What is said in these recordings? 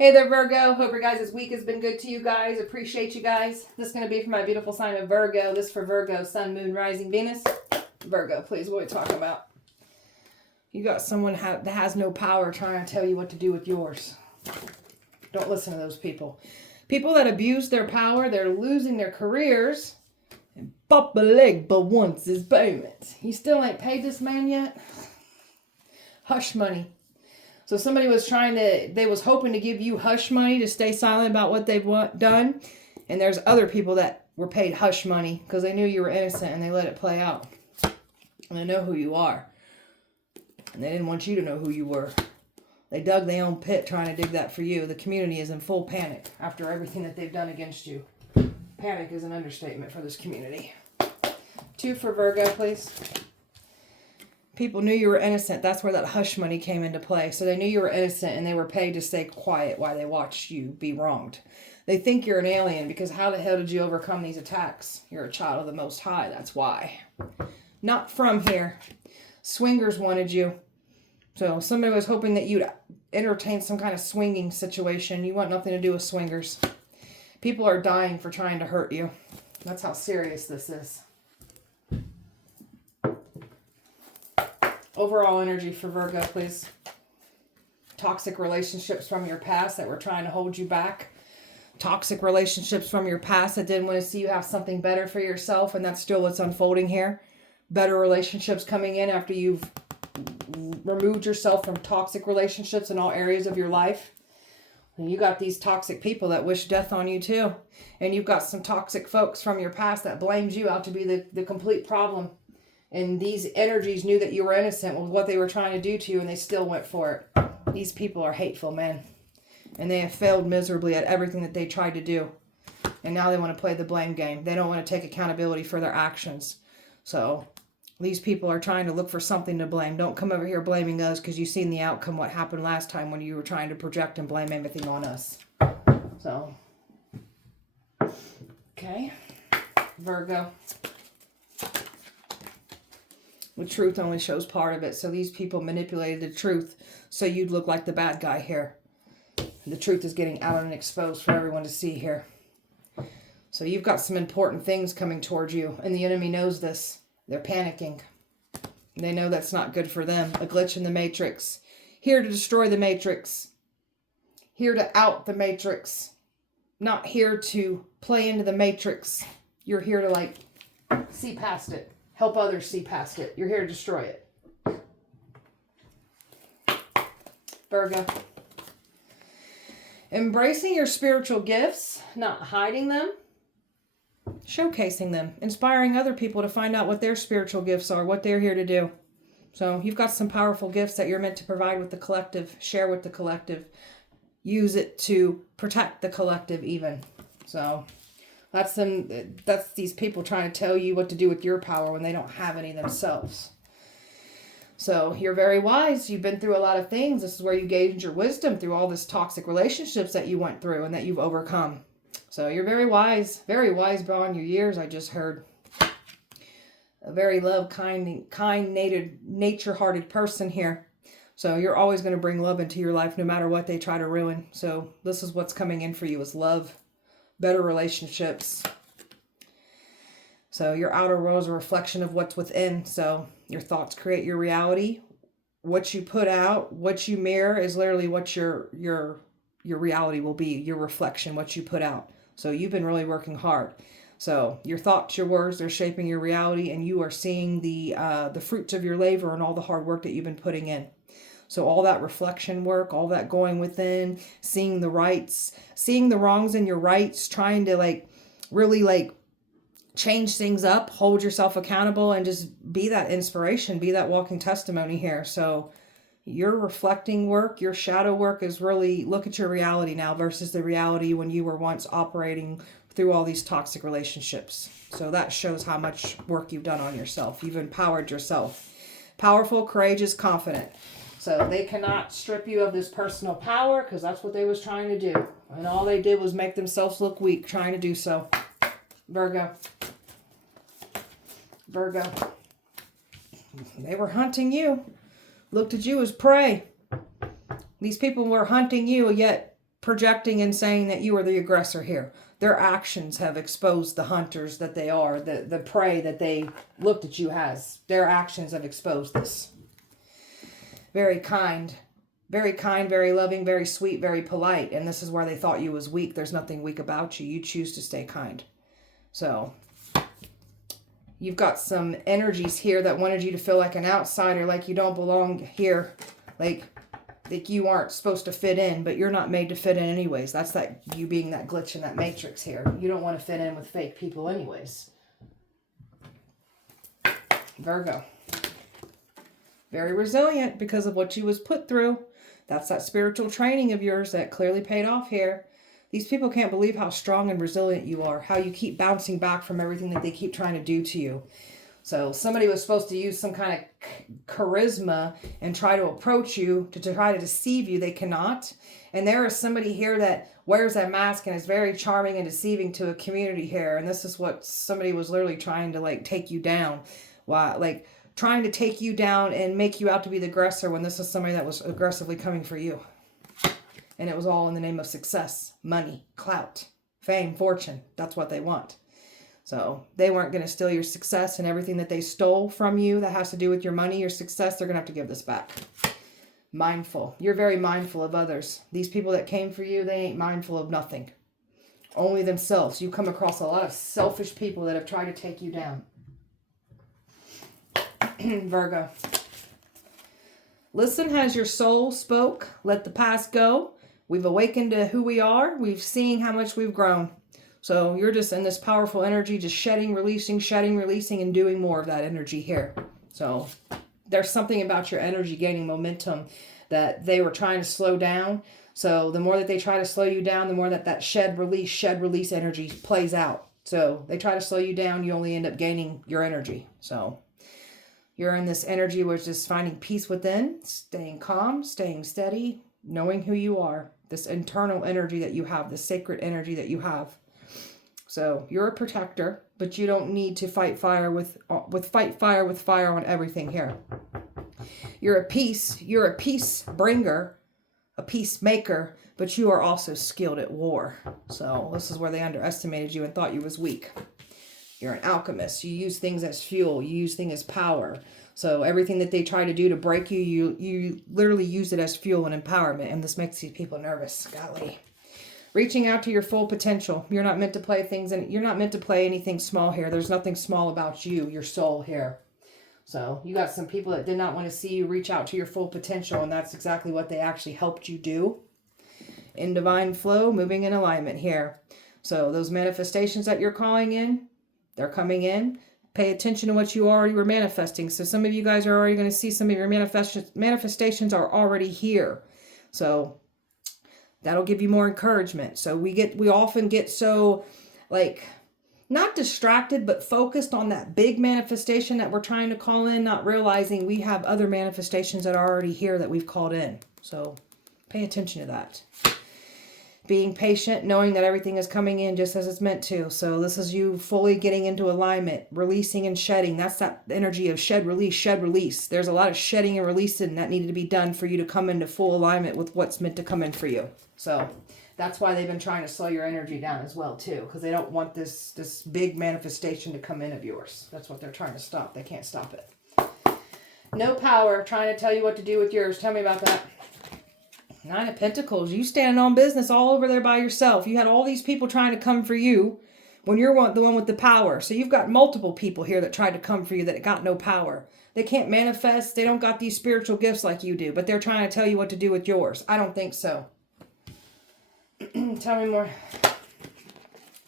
Hey there, Virgo. Hope your guys' week has been good to you guys. Appreciate you guys. This is going to be for my beautiful sign of Virgo. This for Virgo, Sun, Moon, Rising, Venus. Virgo, please, what are we talking about? You got someone that has no power trying to tell you what to do with yours. Don't listen to those people. People that abuse their power, they're losing their careers. And pop a leg but once is payment. You still ain't paid this man yet? Hush money. So somebody was they was hoping to give you hush money to stay silent about what they've done. And there's other people that were paid hush money because they knew you were innocent and they let it play out. And they know who you are. And they didn't want you to know who you were. They dug their own pit trying to dig that for you. The community is in full panic after everything that they've done against you. Panic is an understatement for this community. 2 for Virgo, please. People knew you were innocent. That's where that hush money came into play. So they knew you were innocent and they were paid to stay quiet while they watched you be wronged. They think you're an alien because how the hell did you overcome these attacks? You're a child of the Most High. That's why. Not from here. Swingers wanted you. So somebody was hoping that you'd entertain some kind of swinging situation. You want nothing to do with swingers. People are dying for trying to hurt you. That's how serious this is. Overall energy for Virgo, please. Toxic relationships from your past that were trying to hold you back. Toxic relationships from your past that didn't want to see you have something better for yourself, and that's still what's unfolding here. Better relationships coming in after you've removed yourself from toxic relationships in all areas of your life. And you got these toxic people that wish death on you too. And you've got some toxic folks from your past that blamed you out to be the complete problem. And these energies knew that you were innocent with what they were trying to do to you, and they still went for it. These people are hateful, man. And they have failed miserably at everything that they tried to do. And now they want to play the blame game. They don't want to take accountability for their actions. So these people are trying to look for something to blame. Don't come over here blaming us because you've seen the outcome, what happened last time when you were trying to project and blame everything on us. So, okay. Virgo. The truth only shows part of it. So these people manipulated the truth so you'd look like the bad guy here. The truth is getting out and exposed for everyone to see here. So you've got some important things coming towards you, and the enemy knows this. They're panicking. They know that's not good for them. A glitch in the matrix. Here to destroy the matrix. Here to out the matrix. Not here to play into the matrix. You're here to see past it. Help others see past it. You're here to destroy it. Virgo. Embracing your spiritual gifts, not hiding them. Showcasing them. Inspiring other people to find out what their spiritual gifts are, what they're here to do. So you've got some powerful gifts that you're meant to provide with the collective. Share with the collective. Use it to protect the collective even. So that's these people trying to tell you what to do with your power when they don't have any themselves. So you're very wise. You've been through a lot of things. This is where you gained your wisdom through all this toxic relationships that you went through and that you've overcome. So you're very wise beyond your years, I just heard. A very kind, nature-hearted person here. So you're always going to bring love into your life no matter what they try to ruin. So this is what's coming in for you is love. Better relationships. So your outer world is a reflection of what's within. So your thoughts create your reality. What you put out, what you mirror is literally what your reality will be. Your reflection, what you put out. So you've been really working hard. So your thoughts, your words, they're shaping your reality, and you are seeing the fruits of your labor and all the hard work that you've been putting in. So all that reflection work, all that going within, seeing the rights, seeing the wrongs and your rights, trying to really change things up, hold yourself accountable, and just be that inspiration, be that walking testimony here. So your reflecting work, your shadow work is really look at your reality now versus the reality when you were once operating through all these toxic relationships. So that shows how much work you've done on yourself. You've empowered yourself. Powerful, courageous, confident. So they cannot strip you of this personal power because that's what they was trying to do. And all they did was make themselves look weak trying to do so. Virgo. They were hunting you. Looked at you as prey. These people were hunting you, yet projecting and saying that you are the aggressor here. Their actions have exposed the hunters that they are, the prey that they looked at you as. Their actions have exposed this. Very kind, very loving, very sweet, very polite. And this is where they thought you was weak. There's nothing weak about you. You choose to stay kind. So you've got some energies here that wanted you to feel like an outsider, like you don't belong here, like you aren't supposed to fit in, but you're not made to fit in anyways. That's that you being that glitch in that matrix here. You don't want to fit in with fake people anyways. Virgo. Very resilient because of what you was put through. That's that spiritual training of yours that clearly paid off here. These people can't believe how strong and resilient you are, how you keep bouncing back from everything that they keep trying to do to you. So somebody was supposed to use some kind of charisma and try to approach you to try to deceive you. They cannot. And there is somebody here that wears that mask and is very charming and deceiving to a community here. And this is what somebody was literally trying to like take you down. Why, like trying to take you down and make you out to be the aggressor when this is somebody that was aggressively coming for you. And it was all in the name of success, money, clout, fame, fortune. That's what they want. So they weren't going to steal your success, and everything that they stole from you that has to do with your money, your success, they're going to have to give this back. Mindful. You're very mindful of others. These people that came for you, they ain't mindful of nothing. Only themselves. You come across a lot of selfish people that have tried to take you down. Virgo. Listen as your soul spoke. Let the past go. We've awakened to who we are. We've seen how much we've grown. So you're just in this powerful energy, just shedding, releasing, and doing more of that energy here. So there's something about your energy gaining momentum that they were trying to slow down. So the more that they try to slow you down, the more that shed, release energy plays out. So they try to slow you down, you only end up gaining your energy. So you're in this energy which is finding peace within, staying calm, staying steady, knowing who you are. This internal energy that you have, the sacred energy that you have. So you're a protector, but you don't need to fight fire with fire on everything here. You're a peace bringer, a peacemaker, but you are also skilled at war. So this is where they underestimated you and thought you was weak. You're an alchemist. You use things as fuel. You use things as power. So everything that they try to do to break you, you literally use it as fuel and empowerment. And this makes these people nervous. Golly. Reaching out to your full potential. You're not meant to play things, and you're not meant to play anything small here. There's nothing small about you, your soul here. So you got some people that did not want to see you reach out to your full potential, and that's exactly what they actually helped you do. In divine flow, moving in alignment here. So those manifestations that you're calling in, they're coming in. Pay attention to what you already were manifesting. So some of you guys are already going to see some of your manifestations are already here. So that'll give you more encouragement. So we often get so like not distracted, but focused on that big manifestation that we're trying to call in, not realizing we have other manifestations that are already here that we've called in. So pay attention to that. Being patient, knowing that everything is coming in just as it's meant to. So this is you fully getting into alignment, releasing and shedding. That's that energy of shed, release. There's a lot of shedding and releasing that needed to be done for you to come into full alignment with what's meant to come in for you. So that's why they've been trying to slow your energy down as well too, because they don't want this big manifestation to come in of yours. That's what they're trying to stop. They can't stop it. No power, trying to tell you what to do with yours. Tell me about that. 9 of Pentacles. You standing on business all over there by yourself. You had all these people trying to come for you when you're the one with the power. So you've got multiple people here that tried to come for you that got no power. They can't manifest. They don't got these spiritual gifts like you do, but they're trying to tell you what to do with yours. I don't think so. Tell me more.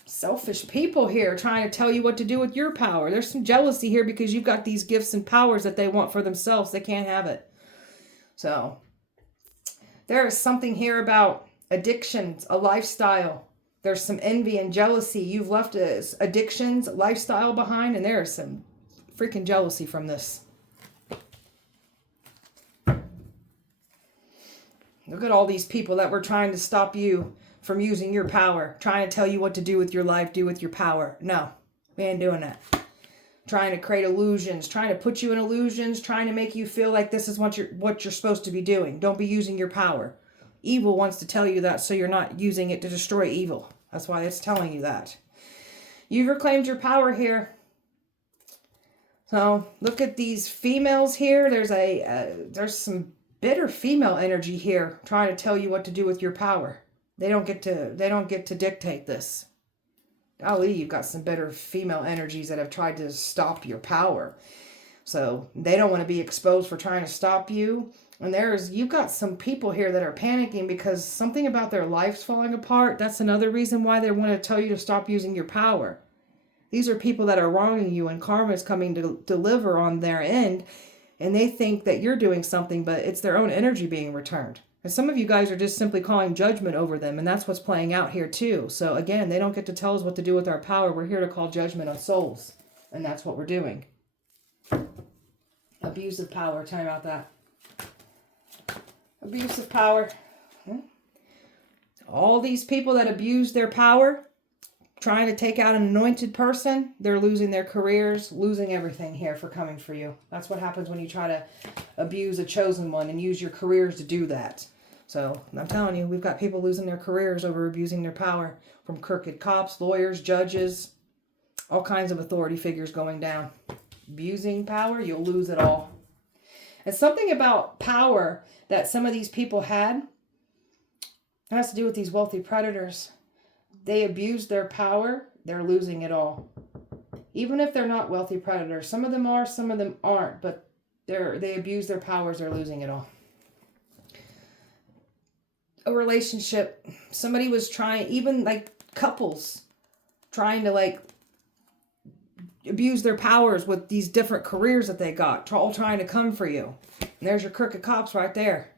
Selfish people here trying to tell you what to do with your power. There's some jealousy here because you've got these gifts and powers that they want for themselves. They can't have it. So there is something here about addictions, a lifestyle. There's some envy and jealousy. You've left addictions, lifestyle behind, and there is some freaking jealousy from this. Look at all these people that were trying to stop you from using your power, trying to tell you what to do with your life, do with your power. No, we ain't doing that. Trying to create illusions, trying to put you in illusions, trying to make you feel like this is what you're supposed to be doing. Don't be using your power. Evil wants to tell you that so you're not using it to destroy evil. That's why it's telling you that. You've reclaimed your power here. So look at these females here. There's some bitter female energy here trying to tell you what to do with your power. They don't get to dictate this. Golly, you've got some bitter female energies that have tried to stop your power. So they don't want to be exposed for trying to stop you. And you've got some people here that are panicking because something about their life's falling apart. That's another reason why they want to tell you to stop using your power. These are people that are wronging you, and karma is coming to deliver on their end. And they think that you're doing something, but it's their own energy being returned. And some of you guys are just simply calling judgment over them, and that's what's playing out here too. So again, they don't get to tell us what to do with our power. We're here to call judgment on souls, and that's what we're doing. Abuse of power. Tell me about that. Abuse of power. All these people that abuse their power, trying to take out an anointed person, they're losing their careers, losing everything here for coming for you. That's what happens when you try to abuse a chosen one and use your careers to do that. So I'm telling you, we've got people losing their careers over abusing their power, from crooked cops, lawyers, judges, all kinds of authority figures going down. Abusing power, you'll lose it all. And something about power that some of these people had has to do with these wealthy predators. They abuse their power, they're losing it all. Even if they're not wealthy predators. Some of them are, some of them aren't, but they abuse their powers, they're losing it all. A relationship, somebody was trying, even like couples, trying to like abuse their powers with these different careers that they got, all trying to come for you. And there's your crooked cops right there.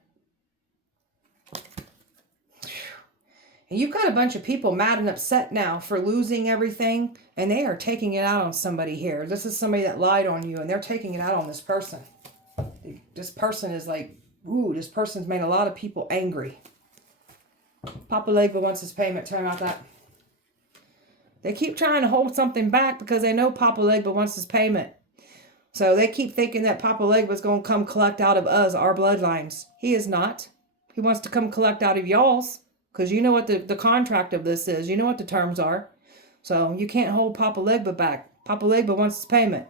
And you've got a bunch of people mad and upset now for losing everything, and they are taking it out on somebody here. This is somebody that lied on you, and they're taking it out on this person. This person is like, ooh, this person's made a lot of people angry. Papa Legba wants his payment. Tell me about that. They keep trying to hold something back because they know Papa Legba wants his payment. So they keep thinking that Papa Legba is going to come collect out of us, our bloodlines. He is not. He wants to come collect out of y'all's, because you know what the contract of this is. You know what the terms are. So you can't hold Papa Legba back. Papa Legba wants his payment.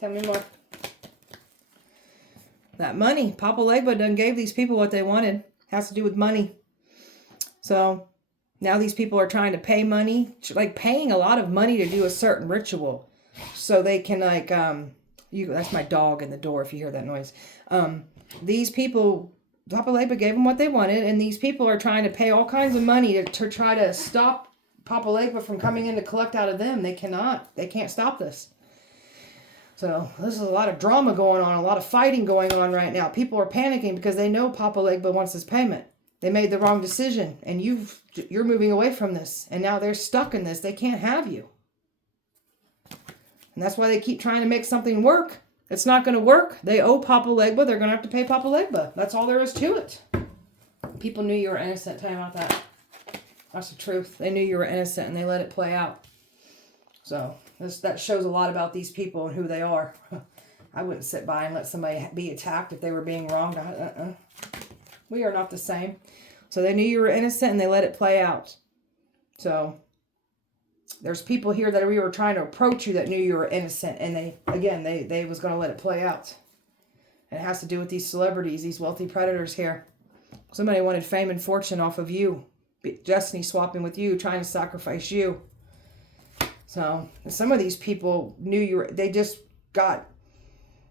Tell me more. That money. Papa Legba done gave these people what they wanted. It has to do with money. So now these people are trying to pay money, like paying a lot of money to do a certain ritual. So they can like, that's my dog in the door if you hear that noise. These people, Papa Legba gave them what they wanted, and these people are trying to pay all kinds of money to try to stop Papa Legba from coming in to collect out of them. They can't stop this. So this is a lot of drama going on, a lot of fighting going on right now. People are panicking because they know Papa Legba wants his payment. They made the wrong decision, and you're moving away from this, and now they're stuck in this. They can't have you. And that's why they keep trying to make something work. It's not going to work. They owe Papa Legba. They're going to have to pay Papa Legba. That's all there is to it. People knew you were innocent. Tell me about that. That's the truth. They knew you were innocent, and they let it play out. So that shows a lot about these people and who they are. I wouldn't sit by and let somebody be attacked if they were being wronged. We are not the same. So they knew you were innocent, and they let it play out. So there's people here that we were trying to approach you that knew you were innocent, and they was going to let it play out. And it has to do with these celebrities, these wealthy predators here. Somebody wanted fame and fortune off of you, destiny swapping with you, trying to sacrifice you. So some of these people knew they just got,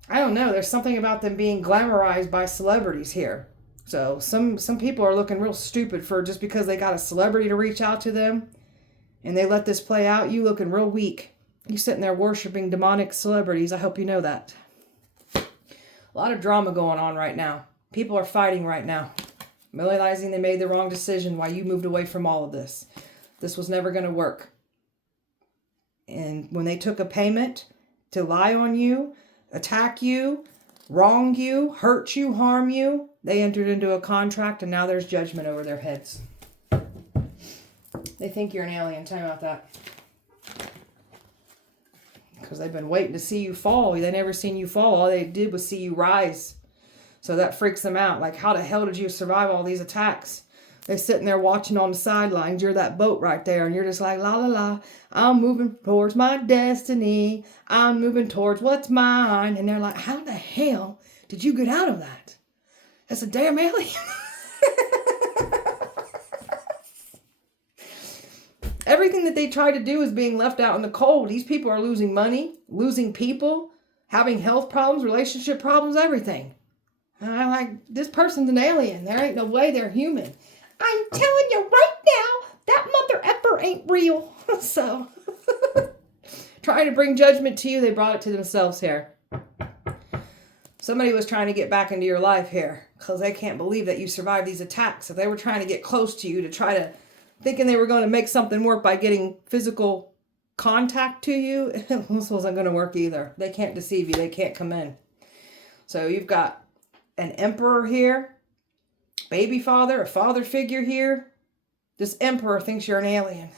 I don't know, there's something about them being glamorized by celebrities here. So some people are looking real stupid for just because they got a celebrity to reach out to them. And they let this play out, you looking real weak. You sitting there worshiping demonic celebrities. I hope you know that. A lot of drama going on right now. People are fighting right now. Realizing they made the wrong decision while you moved away from all of this. This was never going to work. And when they took a payment to lie on you, attack you, wrong you, hurt you, harm you, they entered into a contract, and now there's judgment over their heads. They think you're an alien. Tell me about that. Because they've been waiting to see you fall. They never seen you fall. All they did was see you rise. So that freaks them out. Like, how the hell did you survive all these attacks? They're sitting there watching on the sidelines. You're that boat right there. And you're just like, la, la, la. I'm moving towards my destiny. I'm moving towards what's mine. And they're like, how the hell did you get out of that? That's a damn alien. Everything that they try to do is being left out in the cold. These people are losing money, losing people, having health problems, relationship problems, everything. And I'm like, this person's an alien. There ain't no way they're human. I'm telling you right now, that mother effer ain't real. So, trying to bring judgment to you, they brought it to themselves here. Somebody was trying to get back into your life here because they can't believe that you survived these attacks. If they were trying to get close to you to try to, thinking they were going to make something work by getting physical contact to you, this wasn't going to work either. They can't deceive you. They can't come in. So you've got an emperor here, baby father, a father figure here. This emperor thinks you're an alien.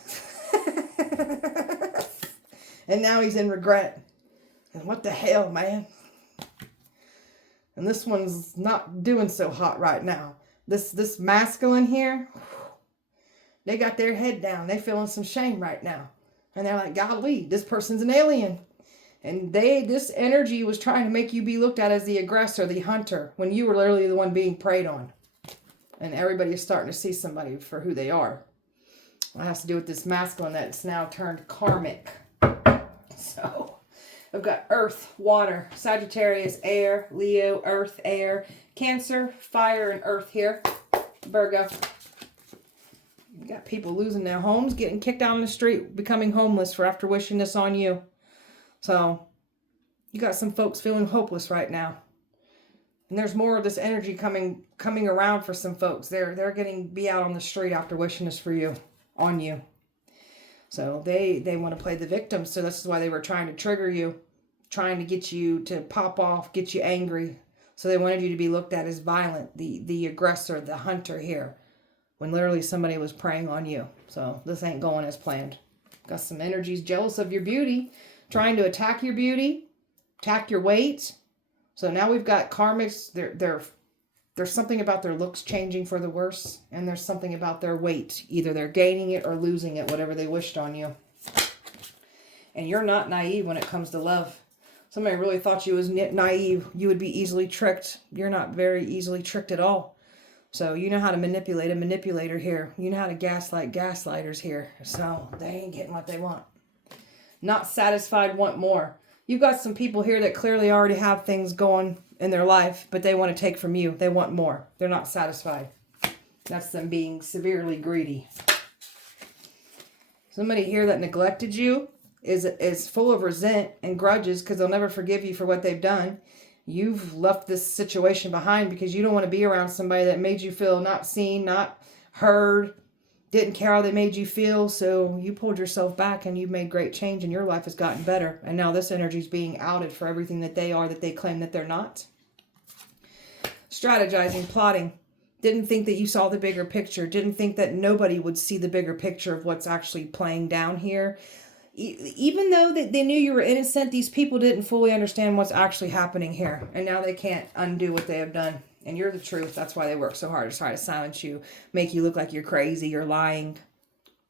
And now he's in regret. And what the hell, man? And this one's not doing so hot right now. This masculine here, they got their head down. They feeling some shame right now. And they're like, golly, this person's an alien. And this energy was trying to make you be looked at as the aggressor, the hunter, when you were literally the one being preyed on. And everybody is starting to see somebody for who they are. It has to do with this masculine that's now turned karmic. So, I've got earth, water, Sagittarius, air, Leo, earth, air, Cancer, fire, and earth here. Virgo. You got people losing their homes, getting kicked out on the street, becoming homeless for after wishing this on you. So, you got some folks feeling hopeless right now. And there's more of this energy coming around for some folks. They're getting be out on the street after wishing this for you, on you. So they want to play the victim. So this is why they were trying to trigger you, trying to get you to pop off, get you angry. So they wanted you to be looked at as violent, the aggressor, the hunter here, when literally somebody was preying on you. So this ain't going as planned. Got some energies jealous of your beauty, trying to attack your beauty, attack your weight. So now we've got karmics. There's something about their looks changing for the worse, and there's something about their weight. Either they're gaining it or losing it, whatever they wished on you. And you're not naive when it comes to love. Somebody really thought you was naive. You would be easily tricked. You're not very easily tricked at all. So you know how to manipulate a manipulator here. You know how to gaslight gaslighters here. So they ain't getting what they want. Not satisfied, want more. You've got some people here that clearly already have things going in their life, but they want to take from you. They want more. They're not satisfied. That's them being severely greedy. Somebody here that neglected you is full of resent and grudges because they'll never forgive you for what they've done. You've left this situation behind because you don't want to be around somebody that made you feel not seen, not heard, didn't care how they made you feel. So you pulled yourself back and you've made great change and your life has gotten better. And now this energy is being outed for everything that they are that they claim that they're not. Strategizing, plotting. Didn't think that you saw the bigger picture. Didn't think that nobody would see the bigger picture of what's actually playing down here. Even though they knew you were innocent, these people didn't fully understand what's actually happening here. And now they can't undo what they have done. And you're the truth. That's why they work so hard to try to silence you. Make you look like you're crazy. You're lying.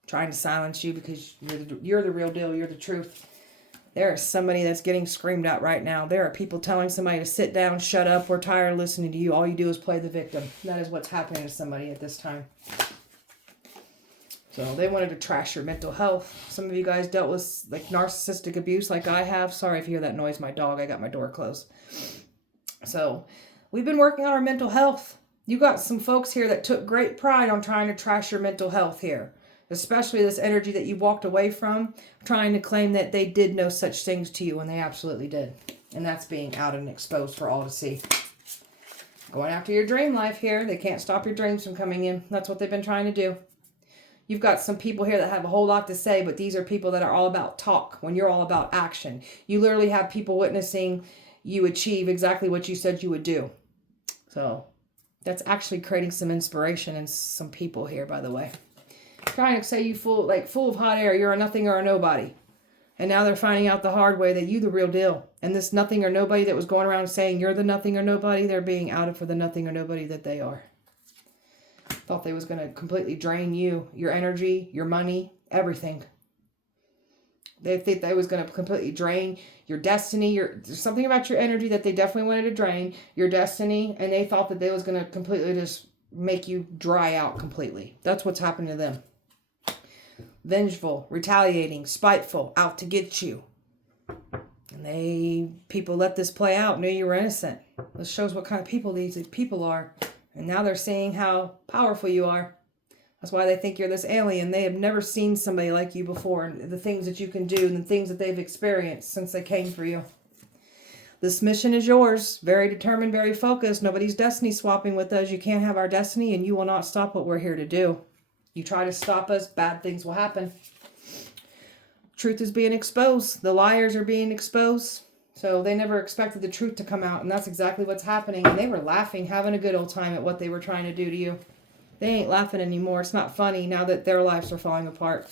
Trying to silence you because you're the real deal. You're the truth. There is somebody that's getting screamed at right now. There are people telling somebody to sit down, shut up. We're tired of listening to you. All you do is play the victim. That is what's happening to somebody at this time. So they wanted to trash your mental health. Some of you guys dealt with like narcissistic abuse like I have. Sorry if you hear that noise. My dog, I got my door closed. So we've been working on our mental health. You got some folks here that took great pride on trying to trash your mental health here. Especially this energy that you walked away from, trying to claim that they did no such things to you when they absolutely did. And that's being out and exposed for all to see. Going after your dream life here. They can't stop your dreams from coming in. That's what they've been trying to do. You've got some people here that have a whole lot to say, but these are people that are all about talk when you're all about action. You literally have people witnessing you achieve exactly what you said you would do. So that's actually creating some inspiration in some people here, by the way. Trying to say you full of hot air, you're a nothing or a nobody. And now they're finding out the hard way that you the real deal. And this nothing or nobody that was going around saying you're the nothing or nobody, they're being outed for the nothing or nobody that they are. Thought they was going to completely drain you, your energy, your money, everything. They think they was going to completely drain your destiny. There's something about your energy that they definitely wanted to drain, your destiny, and they thought that they was going to completely just make you dry out completely. That's what's happened to them. Vengeful, retaliating, spiteful, out to get you. And people let this play out, knew you were innocent. This shows what kind of people these people are. And now they're seeing how powerful you are. That's why they think you're this alien. They have never seen somebody like you before. And the things that you can do and the things that they've experienced since they came for you. This mission is yours. Very determined, very focused. Nobody's destiny swapping with us. You can't have our destiny and you will not stop what we're here to do. You try to stop us, bad things will happen. Truth is being exposed. The liars are being exposed. So they never expected the truth to come out. And that's exactly what's happening. And they were laughing, having a good old time at what they were trying to do to you. They ain't laughing anymore. It's not funny now that their lives are falling apart.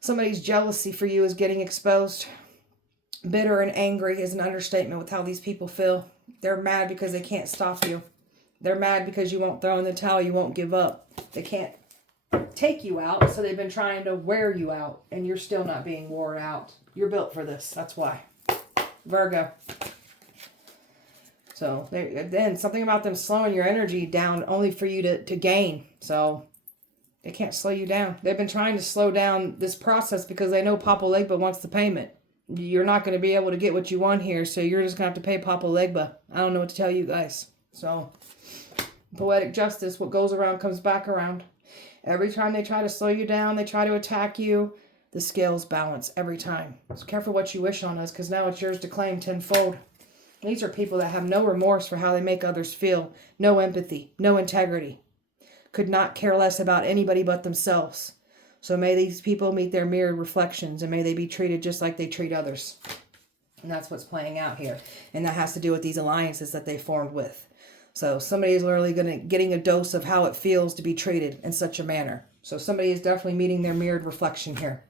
Somebody's jealousy for you is getting exposed. Bitter and angry is an understatement with how these people feel. They're mad because they can't stop you. They're mad because you won't throw in the towel. You won't give up. They can't take you out. So they've been trying to wear you out. And you're still not being worn out. You're built for this. That's why. Virgo. So then something about them slowing your energy down only for you to gain. So they can't slow you down. They've been trying to slow down this process because they know Papa Legba wants the payment. You're not going to be able to get what you want here. So you're just going to have to pay Papa Legba. I don't know what to tell you guys. So poetic justice, what goes around comes back around. Every time they try to slow you down, they try to attack you, the scales balance every time. So careful what you wish on us because now it's yours to claim tenfold. These are people that have no remorse for how they make others feel. No empathy, no integrity. Could not care less about anybody but themselves. So may these people meet their mirrored reflections and may they be treated just like they treat others. And that's what's playing out here. And that has to do with these alliances that they formed with. So somebody is literally getting a dose of how it feels to be treated in such a manner. So somebody is definitely meeting their mirrored reflection here.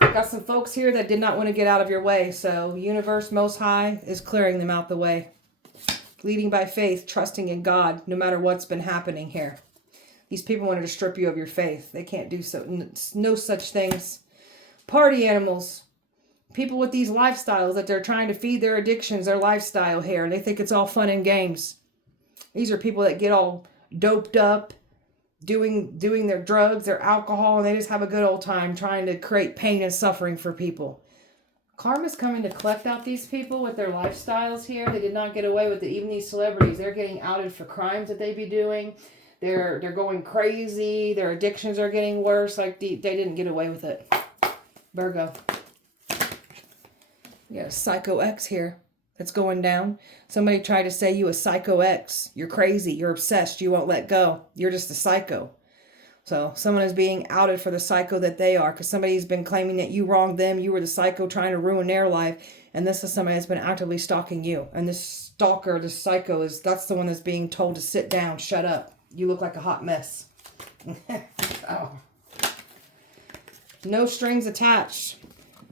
Got some folks here that did not want to get out of your way. So universe most high is clearing them out the way. Leading by faith, trusting in God, no matter what's been happening here. These people wanted to strip you of your faith. They can't do so. No such things. Party animals. People with these lifestyles that they're trying to feed their addictions, their lifestyle here. And they think it's all fun and games. These are people that get all doped up, doing their drugs, their alcohol, and they just have a good old time trying to create pain and suffering for people. Karma's coming to collect out these people with their lifestyles here. They did not get away with it. Even these celebrities, they're getting outed for crimes that they be doing. They're going crazy. Their addictions are getting worse. Like they didn't get away with it. Virgo. You got a psycho X here that's going down. Somebody tried to say you a psycho X. You're crazy. You're obsessed. You won't let go. You're just a psycho. So someone is being outed for the psycho that they are because somebody's been claiming that you wronged them. You were the psycho trying to ruin their life. And this is somebody that's been actively stalking you. And this stalker, this psycho, that's the one that's being told to sit down, shut up. You look like a hot mess. Oh. No strings attached.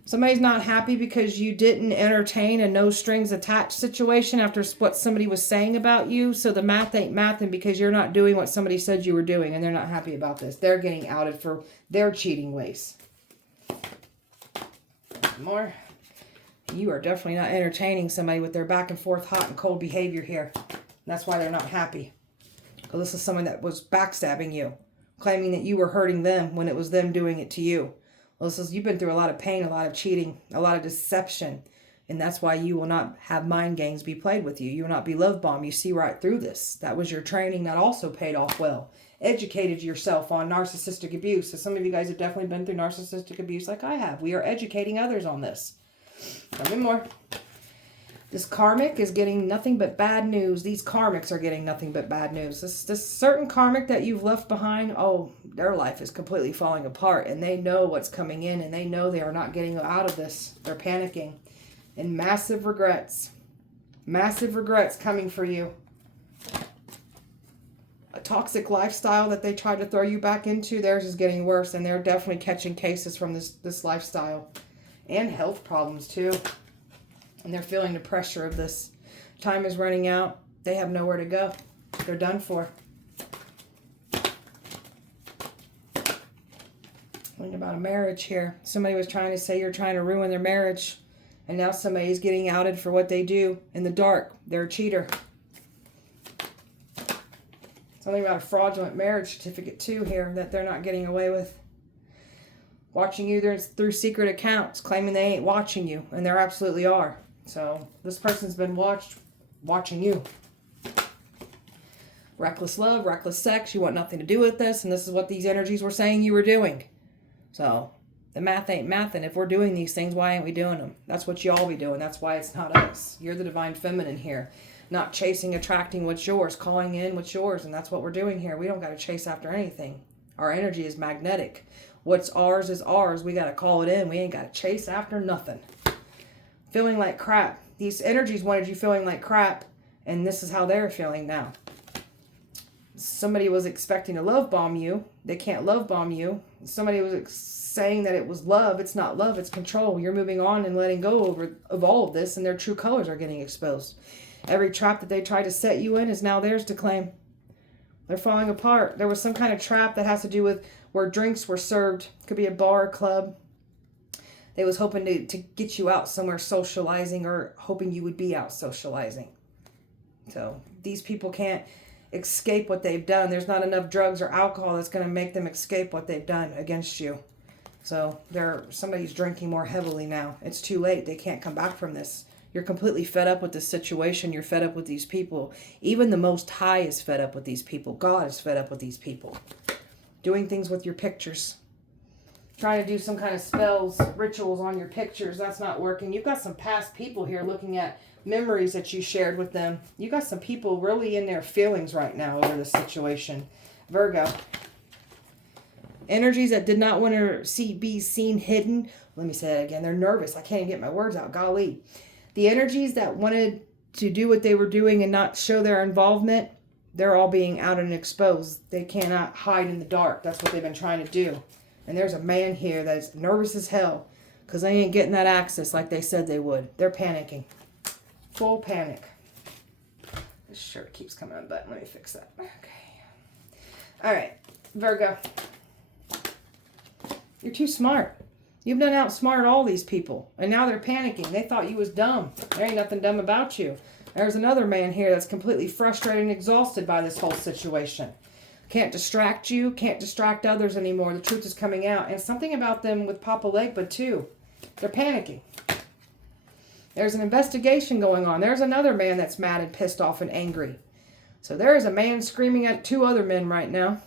Somebody's not happy because you didn't entertain a no strings attached situation after what somebody was saying about you. So the math ain't mathing because you're not doing what somebody said you were doing. And they're not happy about this. They're getting outed for their cheating ways. More. You are definitely not entertaining somebody with their back and forth hot and cold behavior here. That's why they're not happy. Well, this is someone that was backstabbing you, claiming that you were hurting them when it was them doing it to you. Well, you've been through a lot of pain, a lot of cheating, a lot of deception, and that's why you will not have mind games be played with you. You will not be love bombed. You see right through this. That was your training that also paid off well. Educated yourself on narcissistic abuse. So some of you guys have definitely been through narcissistic abuse like I have. We are educating others on this. Tell me more. This karmic is getting nothing but bad news. These karmics are getting nothing but bad news. This certain karmic that you've left behind, oh, their life is completely falling apart. And they know what's coming in. And they know they are not getting out of this. They're panicking. And massive regrets. Massive regrets coming for you. a toxic lifestyle that they tried to throw you back into. Theirs is getting worse, and they're definitely catching cases from this lifestyle. And health problems, too. And they're feeling the pressure of this. Time is running out. They have nowhere to go. They're done for. Something about a marriage here. Somebody was trying to say you're trying to ruin their marriage. And now somebody's getting outed for what they do in the dark. They're a cheater. Something about a fraudulent marriage certificate, too, here, that they're not getting away with. Watching you through secret accounts, claiming they ain't watching you. And they absolutely are. So, this person's been watching you. Reckless love, reckless sex. You want nothing to do with this. And this is what these energies were saying you were doing. So, the math ain't mathin'. If we're doing these things, why ain't we doing them? That's what y'all be doing. That's why it's not us. You're the divine feminine here. Not chasing, attracting what's yours. Calling in what's yours. And that's what we're doing here. We don't got to chase after anything. Our energy is magnetic. What's ours is ours. We got to call it in. We ain't got to chase after nothing. Feeling like crap. These energies wanted you feeling like crap. And this is how they're feeling now. Somebody was expecting to love bomb you. They can't love bomb you. Somebody was saying that it was love. It's not love. It's control. You're moving on and letting go of all of this. And their true colors are getting exposed. Every trap that they tried to set you in is now theirs to claim. They're falling apart. There was some kind of trap that has to do with where drinks were served. Could be a bar, a club. They was hoping to get you out somewhere socializing, or hoping you would be out socializing. So these people can't escape what they've done. There's not enough drugs or alcohol that's going to make them escape what they've done against you. So somebody's drinking more heavily now. It's too late. They can't come back from this. You're completely fed up with this situation. You're fed up with these people. Even the Most High is fed up with these people. God is fed up with these people. Doing things with your pictures. Trying to do some kind of spells, rituals on your pictures. That's not working. You've got some past people here looking at memories that you shared with them. You got some people really in their feelings right now over this situation. Virgo. Energies that did not want to be seen hidden. Let me say that again. They're nervous. I can't even get my words out. Golly. The energies that wanted to do what they were doing and not show their involvement, they're all being outed and exposed. They cannot hide in the dark. That's what they've been trying to do. And there's a man here that is nervous as hell because they ain't getting that access like they said they would. They're panicking. Full panic. This shirt keeps coming unbuttoned. Let me fix that. Okay. All right. Virgo. You're too smart. You've done outsmart all these people. And now they're panicking. They thought you was dumb. There ain't nothing dumb about you. There's another man here that's completely frustrated and exhausted by this whole situation. Can't distract you. Can't distract others anymore. The truth is coming out. And something about them with Papa Legba too. They're panicking. There's an investigation going on. There's another man that's mad and pissed off and angry. So there is a man screaming at two other men right now.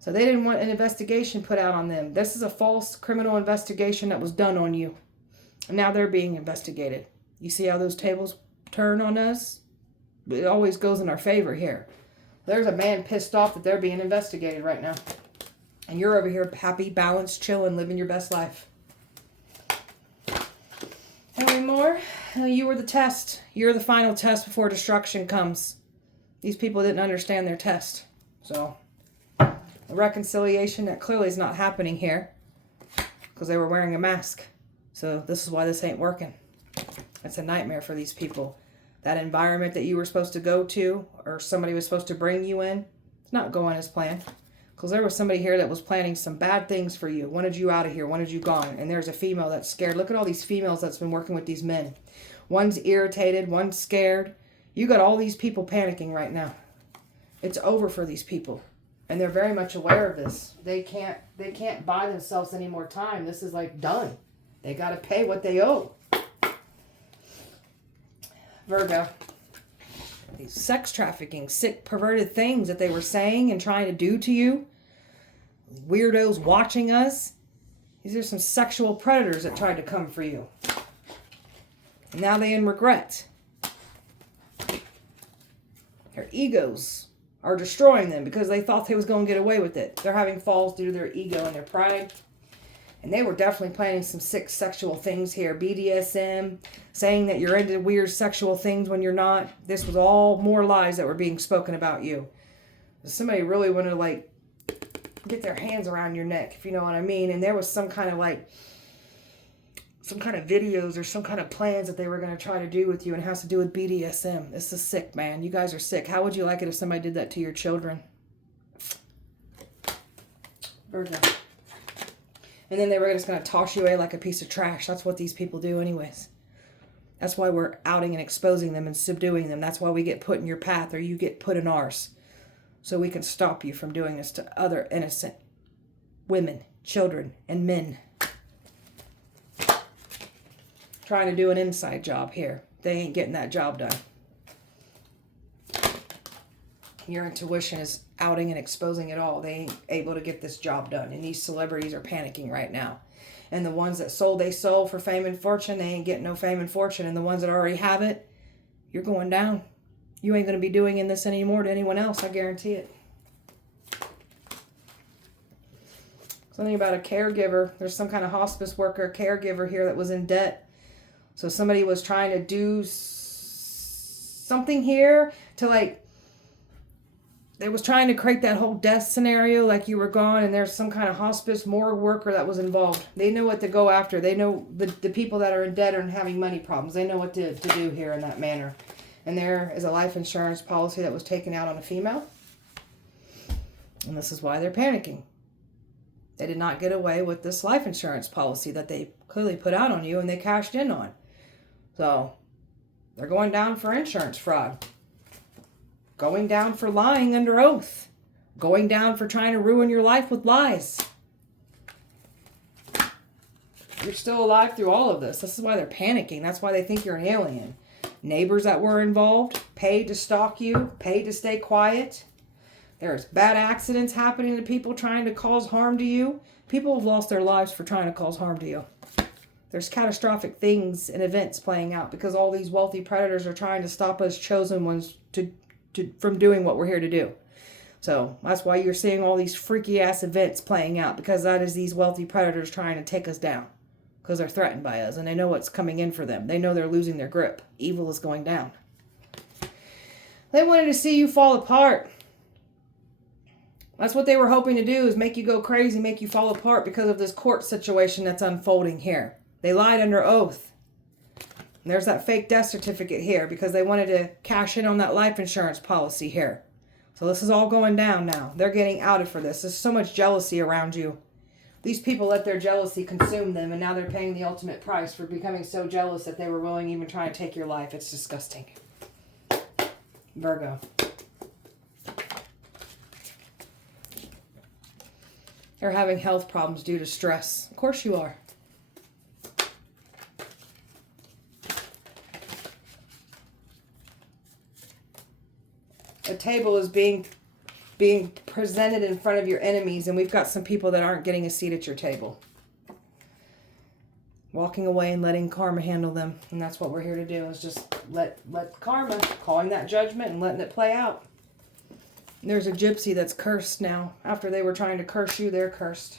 So they didn't want an investigation put out on them. This is a false criminal investigation that was done on you. And now they're being investigated. You see how those tables turn on us? It always goes in our favor here. There's a man pissed off that they're being investigated right now. And you're over here happy, balanced, chilling, living your best life. Any more? You were the test. You're the final test before destruction comes. These people didn't understand their test. So, a reconciliation that clearly is not happening here. Because they were wearing a mask. So, this is why this ain't working. It's a nightmare for these people. That environment that you were supposed to go to, or somebody was supposed to bring you in, it's not going as planned. Because there was somebody here that was planning some bad things for you. Wanted you out of here. Wanted you gone. And there's a female that's scared. Look at all these females that's been working with these men. One's irritated. One's scared. You got all these people panicking right now. It's over for these people. And they're very much aware of this. They can't buy themselves any more time. This is like done. They got to pay what they owe. Virgo. These sex trafficking, sick, perverted things that they were saying and trying to do to you. Weirdos watching us. These are some sexual predators that tried to come for you. And now they in regret. Their egos are destroying them because they thought they was going to get away with it. They're having falls due to their ego and their pride. And they were definitely planning some sick sexual things here. BDSM, saying that you're into weird sexual things when you're not. This was all more lies that were being spoken about you. Somebody really wanted to like get their hands around your neck, if you know what I mean. And there was some kind of like, some kind of videos or some kind of plans that they were going to try to do with you, and it has to do with BDSM. This is sick, man. You guys are sick. How would you like it if somebody did that to your children? Virgo. And then they were just going to toss you away like a piece of trash. That's what these people do anyways. That's why we're outing and exposing them and subduing them. That's why we get put in your path, or you get put in ours. So we can stop you from doing this to other innocent women, children, and men. Trying to do an inside job here. They ain't getting that job done. Your intuition is outing and exposing it all. They ain't able to get this job done. And these celebrities are panicking right now. And the ones that sold, they sold for fame and fortune. They ain't getting no fame and fortune. And the ones that already have it, you're going down. You ain't going to be doing in this anymore to anyone else. I guarantee it. Something about a caregiver. There's some kind of hospice worker, caregiver here that was in debt. So somebody was trying to do something here to like, they was trying to create that whole death scenario like you were gone, and there's some kind of hospice morgue worker that was involved. They know what to go after. They know the people that are in debt and having money problems. They know what to do here in that manner. And there is a life insurance policy that was taken out on a female. And this is why they're panicking. They did not get away with this life insurance policy that they clearly put out on you and they cashed in on. So they're going down for insurance fraud. Going down for lying under oath. Going down for trying to ruin your life with lies. You're still alive through all of this. This is why they're panicking. That's why they think you're an alien. Neighbors that were involved, paid to stalk you, paid to stay quiet. There's bad accidents happening to people trying to cause harm to you. People have lost their lives for trying to cause harm to you. There's catastrophic things and events playing out because all these wealthy predators are trying to stop us chosen ones from doing what we're here to do. So that's why you're seeing all these freaky ass events playing out, because that is these wealthy predators trying to take us down because they're threatened by us and they know what's coming in for them. They know they're losing their grip. Evil is going down. They wanted to see you fall apart. That's what they were hoping to do, is make you go crazy, make you fall apart because of this court situation that's unfolding here. They lied under oath. And there's that fake death certificate here because they wanted to cash in on that life insurance policy here. So this is all going down now. They're getting outed for this. There's so much jealousy around you. These people let their jealousy consume them, and now they're paying the ultimate price for becoming so jealous that they were willing to even try to take your life. It's disgusting. Virgo. You're having health problems due to stress. Of course you are. A table is being presented in front of your enemies, and we've got some people that aren't getting a seat at your table. Walking away and letting karma handle them. And that's what we're here to do, is just let karma, calling that judgment and letting it play out. And there's a gypsy that's cursed now. After they were trying to curse you, they're cursed.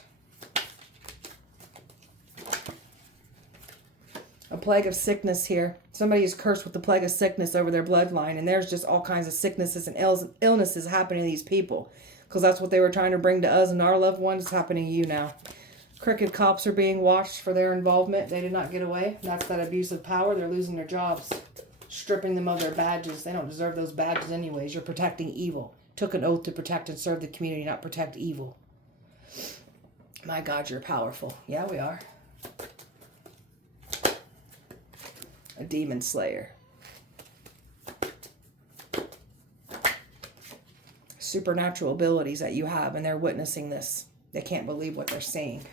A plague of sickness here. Somebody is cursed with the plague of sickness over their bloodline. And there's just all kinds of sicknesses and illnesses happening to these people. Because that's what they were trying to bring to us and our loved ones. It's happening to you now. Crooked cops are being watched for their involvement. They did not get away. That's that abuse of power. They're losing their jobs. Stripping them of their badges. They don't deserve those badges anyways. You're protecting evil. Took an oath to protect and serve the community, not protect evil. My God, you're powerful. Yeah, we are. A demon slayer. Supernatural abilities that you have, and they're witnessing this. They can't believe what they're seeing.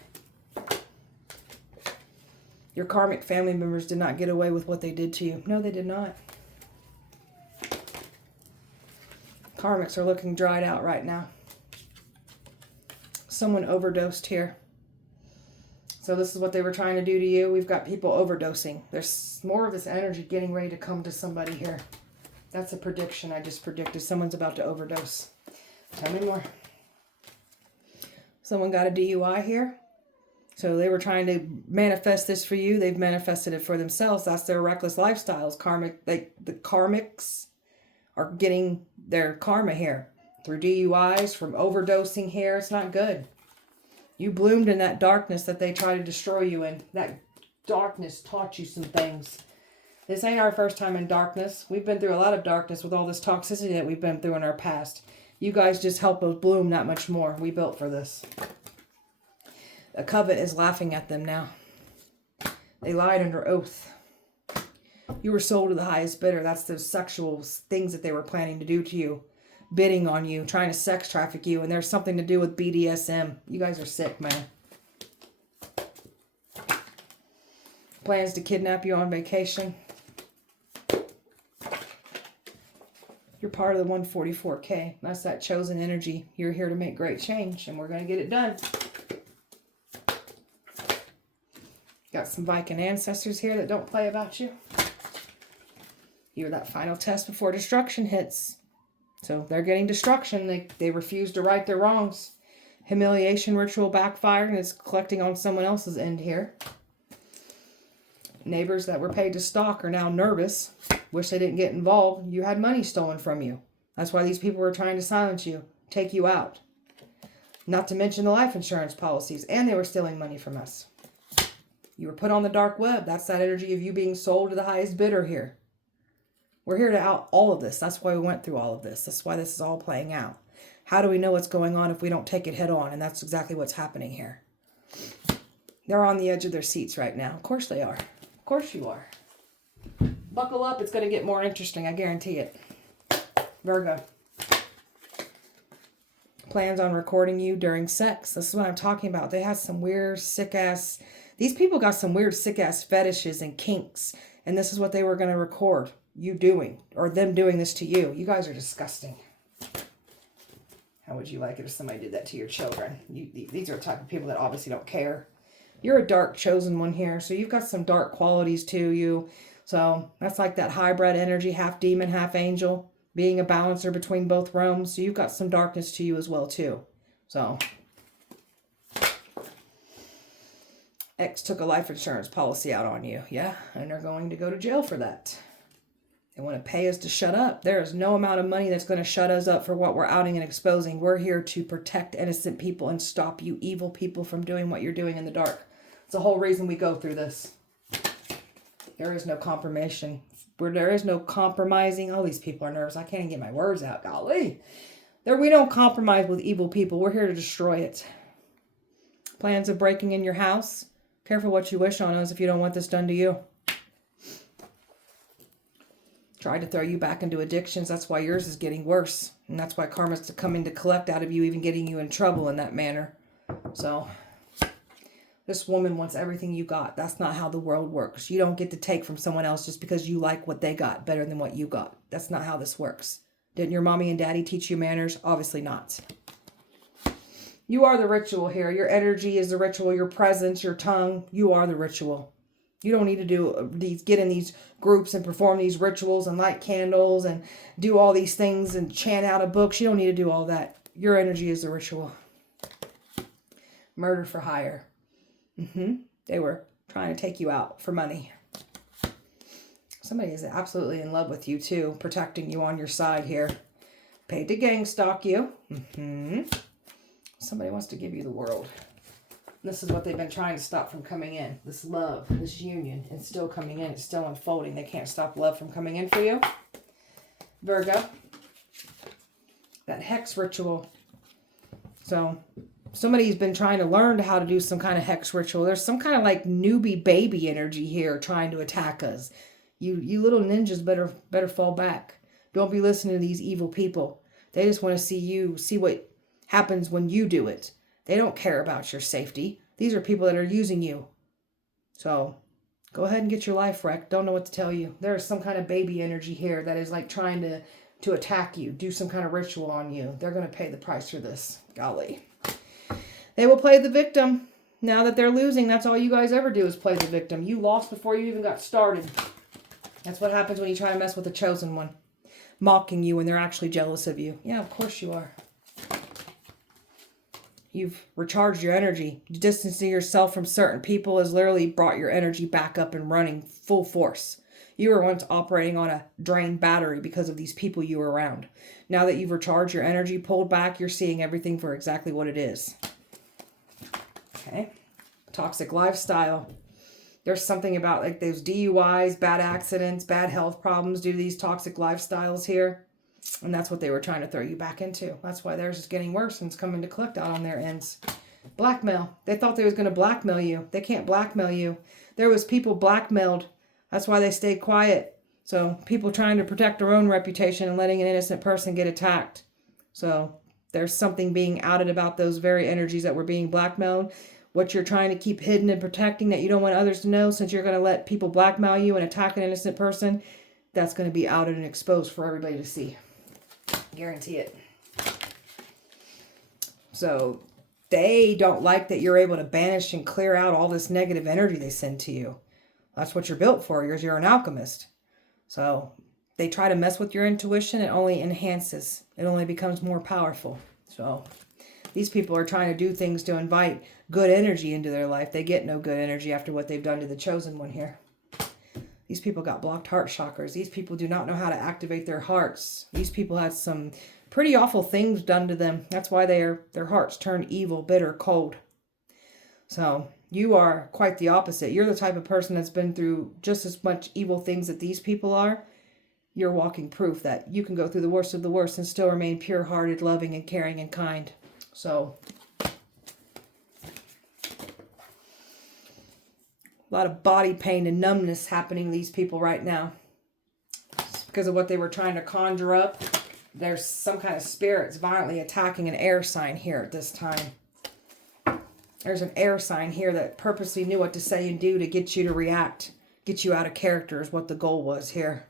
Your karmic family members did not get away with what they did to you. No, they did not. Karmics are looking dried out right now. Someone overdosed here. So this is what they were trying to do to you. We've got people overdosing. There's more of this energy getting ready to come to somebody here. That's a prediction I just predicted. Someone's about to overdose. Tell me more. Someone got a DUI here. So they were trying to manifest this for you. They've manifested it for themselves. That's their reckless lifestyles. Karmic, like the karmics are getting their karma here. through DUIs, from overdosing here. It's not good. You bloomed in that darkness that they try to destroy you in. That darkness taught you some things. This ain't our first time in darkness. We've been through a lot of darkness with all this toxicity that we've been through in our past. You guys just help us bloom that much more. We built for this. The covet is laughing at them now. They lied under oath. You were sold to the highest bidder. That's those sexual things that they were planning to do to you. Bidding on you, trying to sex traffic you. And there's something to do with BDSM. You guys are sick, man. Plans to kidnap you on vacation. You're part of the 144K. That's that chosen energy. You're here to make great change, and we're going to get it done. Got some Viking ancestors here that don't play about you. You're that final test before destruction hits. So they're getting destruction. They refuse to right their wrongs. Humiliation ritual backfired, and it's collecting on someone else's end here. Neighbors that were paid to stalk are now nervous. Wish they didn't get involved. You had money stolen from you. That's why these people were trying to silence you, take you out. Not to mention the life insurance policies, and they were stealing money from us. You were put on the dark web. That's that energy of you being sold to the highest bidder here. We're here to out all of this. That's why we went through all of this. That's why this is all playing out. How do we know what's going on if we don't take it head on? And that's exactly what's happening here. They're on the edge of their seats right now. Of course they are. Of course you are. Buckle up. It's going to get more interesting. I guarantee it. Virgo. Plans on recording you during sex. This is what I'm talking about. They had some weird, sick-ass... These people got some weird, sick-ass fetishes and kinks. And this is what they were going to record you doing. Or them doing this to you. You guys are disgusting. How would you like it if somebody did that to your children? These are the type of people that obviously don't care. You're a dark chosen one here. So you've got some dark qualities to you. So that's like that hybrid energy, half demon, half angel. Being a balancer between both realms. So you've got some darkness to you as well too. So... Ex took a life insurance policy out on you. Yeah, and they're going to go to jail for that. They want to pay us to shut up. There is no amount of money that's going to shut us up for what we're outing and exposing. We're here to protect innocent people and stop you evil people from doing what you're doing in the dark. It's the whole reason we go through this. There is no confirmation. There is no compromising. All these people are nervous. I can't even get my words out. Golly. We don't compromise with evil people. We're here to destroy it. Plans of breaking in your house. Careful what you wish on us if you don't want this done to you. Tried to throw you back into addictions. That's why yours is getting worse. And that's why karma's coming to collect out of you, even getting you in trouble in that manner. So, this woman wants everything you got. That's not how the world works. You don't get to take from someone else just because you like what they got better than what you got. That's not how this works. Didn't your mommy and daddy teach you manners? Obviously not. You are the ritual here. Your energy is the ritual. Your presence, your tongue. You are the ritual. You don't need to get in these groups and perform these rituals and light candles and do all these things and chant out of books. You don't need to do all that. Your energy is the ritual. Murder for hire. They were trying to take you out for money. Somebody is absolutely in love with you too, protecting you on your side here. Paid to gang stalk you. Somebody wants to give you the world. This is what they've been trying to stop from coming in. This love, this union, it's still coming in. It's still unfolding. They can't stop love from coming in for you. Virgo. That hex ritual. So, somebody's been trying to learn how to do some kind of hex ritual. There's some kind of like newbie baby energy here trying to attack us. You little ninjas better fall back. Don't be listening to these evil people. They just want to see what happens when you do it. They don't care about your safety. These are people that are using you. So, go ahead and get your life wrecked. Don't know what to tell you. There is some kind of baby energy here that is like trying to attack you, do some kind of ritual on you. They're going to pay the price for this. Golly. They will play the victim. Now that they're losing, that's all you guys ever do is play the victim. You lost before you even got started. That's what happens when you try to mess with the chosen one. Mocking you when they're actually jealous of you. Yeah, of course you are. You've recharged your energy. Distancing yourself from certain people has literally brought your energy back up and running full force. You were once operating on a drained battery because of these people you were around. Now that you've recharged your energy, pulled back, you're seeing everything for exactly what it is. Okay. Toxic lifestyle. There's something about like those DUIs, bad accidents, bad health problems due to these toxic lifestyles here. And that's what they were trying to throw you back into. That's why theirs is getting worse and it's coming to collect out on their ends. Blackmail. They thought they was going to blackmail you. They can't blackmail you. There was people blackmailed. That's why they stayed quiet. So people trying to protect their own reputation and letting an innocent person get attacked. So there's something being outed about those very energies that were being blackmailed. What you're trying to keep hidden and protecting that you don't want others to know, since you're going to let people blackmail you and attack an innocent person, that's going to be outed and exposed for everybody to see. Guarantee it. So they don't like that you're able to banish and clear out all this negative energy they send to you. That's what you're built for. You're an alchemist. So they try to mess with your intuition. It only enhances. It only becomes more powerful. So these people are trying to do things to invite good energy into their life. They get no good energy after what they've done to the chosen one here. These people got blocked heart chakras. These people do not know how to activate their hearts. These people had some pretty awful things done to them. That's why their hearts turn evil, bitter, cold. So you are quite the opposite. You're the type of person that's been through just as much evil things that these people are. You're walking proof that you can go through the worst of the worst and still remain pure-hearted, loving, and caring and kind. So a lot of body pain and numbness happening to these people right now. It's because of what they were trying to conjure up. There's some kind of spirits violently attacking an air sign here at this time. There's an air sign here that purposely knew what to say and do to get you to react. Get you out of character is what the goal was here.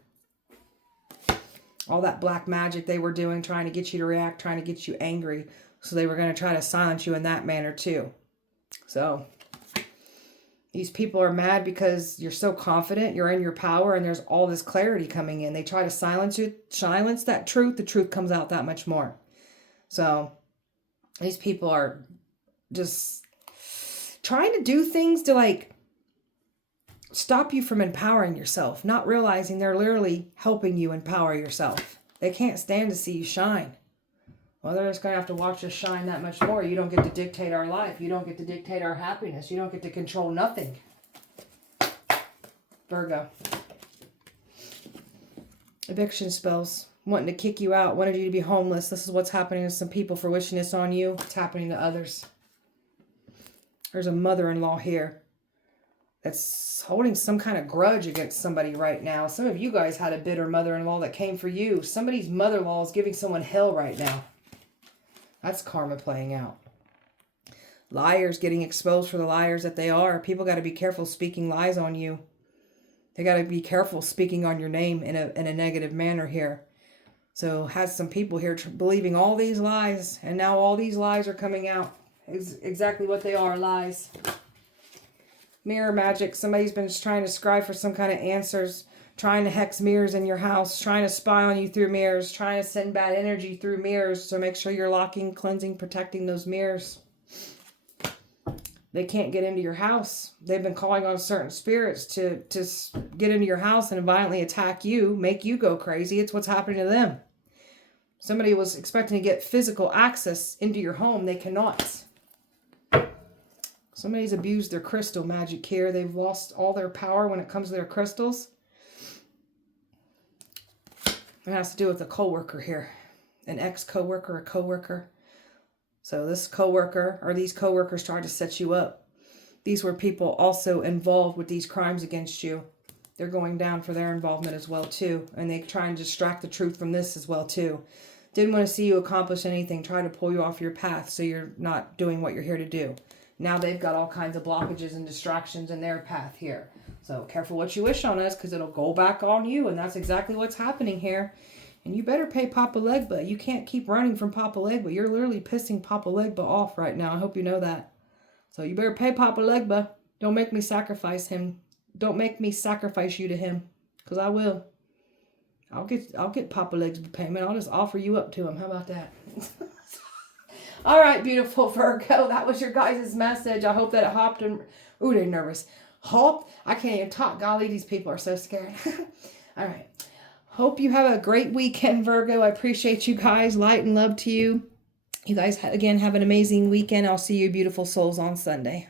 All that black magic they were doing, trying to get you to react, trying to get you angry. So they were going to try to silence you in that manner too. So these people are mad because you're so confident, you're in your power, and there's all this clarity coming in. They try to silence you, silence that truth. The truth comes out that much more. So these people are just trying to do things to like stop you from empowering yourself, not realizing they're literally helping you empower yourself. They can't stand to see you shine. Well, they're just going to have to watch us shine that much more. You don't get to dictate our life. You don't get to dictate our happiness. You don't get to control nothing. Virgo. Eviction spells. Wanting to kick you out. Wanted you to be homeless. This is what's happening to some people for wishing this on you. It's happening to others. There's a mother-in-law here that's holding some kind of grudge against somebody right now. Some of you guys had a bitter mother-in-law that came for you. Somebody's mother-in-law is giving someone hell right now. That's karma playing out. Liars getting exposed for the liars that they are. People got to be careful speaking lies on you. They got to be careful speaking on your name in a negative manner here. So has some people here believing all these lies, and now all these lies are coming out. Exactly what they are, lies. Mirror magic. Somebody's been trying to scry for some kind of answers. Trying to hex mirrors in your house, trying to spy on you through mirrors, trying to send bad energy through mirrors. So make sure you're locking, cleansing, protecting those mirrors. They can't get into your house. They've been calling on certain spirits to get into your house and violently attack you, make you go crazy. It's what's happening to them. Somebody was expecting to get physical access into your home. They cannot. Somebody's abused their crystal magic here. They've lost all their power when it comes to their crystals. It has to do with a coworker here. An ex-coworker, a coworker. So this coworker, or these coworkers tried to set you up. These were people also involved with these crimes against you. They're going down for their involvement as well too. And they try and distract the truth from this as well too. Didn't want to see you accomplish anything. Try to pull you off your path so you're not doing what you're here to do. Now they've got all kinds of blockages and distractions in their path here. So careful what you wish on us, because it'll go back on you. And that's exactly what's happening here. And you better pay Papa Legba. You can't keep running from Papa Legba. You're literally pissing Papa Legba off right now. I hope you know that. So you better pay Papa Legba. Don't make me sacrifice him. Don't make me sacrifice you to him. Because I will. I'll get Papa Legba payment. I'll just offer you up to him. How about that? All right, beautiful Virgo. That was your guys' message. I hope that it hopped and... Ooh, they're nervous. Hope. I can't even talk. Golly, these people are so scared. All right. Hope you have a great weekend, Virgo. I appreciate you guys. Light and love to you. You guys, again, have an amazing weekend. I'll see you beautiful souls on Sunday.